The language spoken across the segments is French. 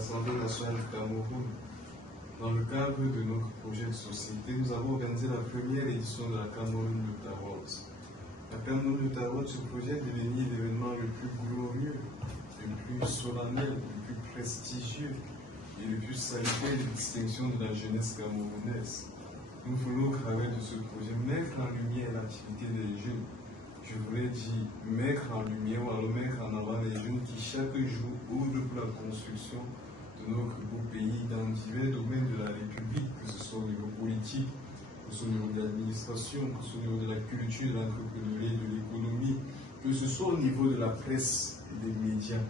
l'Assemblée nationale du Cameroun, dans le cadre de notre projet de société, nous avons organisé la première édition de la Cameroun Youth Awards. La Cameroun Youth Awards se projette devenir l'événement le plus glorieux, le plus solennel, le plus prestigieux et le plus salutaire de distinction de la jeunesse camerounaise. Nous voulons, au travers de ce projet, mettre en lumière l'activité des jeunes. Je voulais dire mettre en lumière ou alors mettre en avant les jeunes qui chaque jour œuvrent pour la construction de notre beau pays dans divers domaines de la République, que ce soit au niveau politique, que ce soit au niveau de l'administration, que ce soit au niveau de la culture, de l'entrepreneuriat, de l'économie, que ce soit au niveau de la presse et des médias.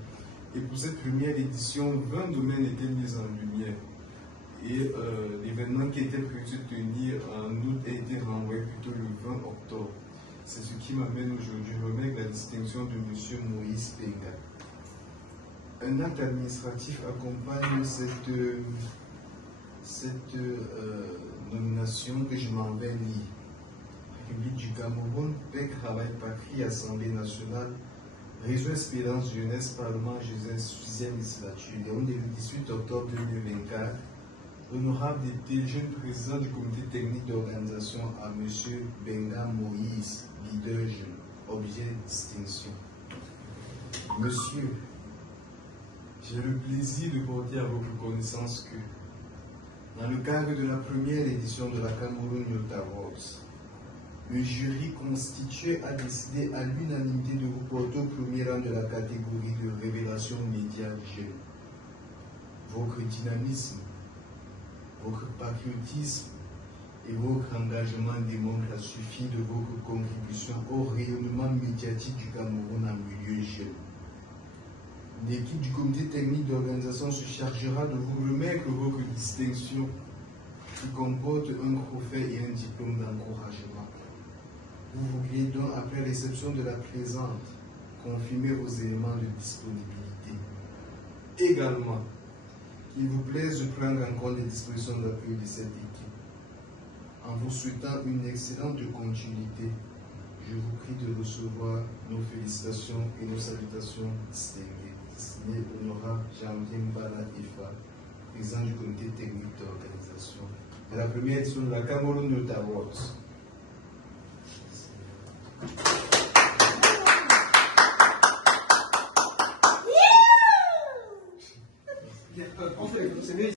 Et pour cette première édition, 20 domaines étaient mis en lumière. Et l'événement qui était prévu de se tenir en août a été renvoyé plutôt le 20 octobre. C'est ce qui m'amène aujourd'hui à remettre la distinction de M. Moïse Benga. Un acte administratif accompagne cette nomination que je m'en vais lire. République du Cameroun, paix, travail, patrie, Assemblée nationale, Réseau Espérance Jeunesse, Parlement Jésus, 6e législature. Le 18 octobre 2024, honorable député, jeune président du comité technique d'organisation à M. Benga Moïse, leader jeune, objet de distinction. Monsieur, j'ai le plaisir de porter à votre connaissance que, dans le cadre de la première édition de la Cameroun Youth Awards, le jury constitué a décidé à l'unanimité de vous porter au premier rang de la catégorie de révélation média jeune. Votre dynamisme, votre patriotisme et votre engagement démontrent la suffit de votre contribution au rayonnement médiatique du Cameroun en milieu jeune. L'équipe du comité technique d'organisation se chargera de vous remettre votre distinction qui comporte un trophée et un diplôme d'encouragement. Vous voudriez donc, après réception de la présente, confirmer vos éléments de disponibilité. Également, qu'il vous plaise de prendre en compte les dispositions d'appui de cette équipe. En vous souhaitant une excellente continuité, je vous prie de recevoir nos félicitations et nos salutations distinguées. Signé honorable Jean-Pierre Mbala Ifa, président du comité technique d'organisation de la première édition de la Cameroun Youth Awards.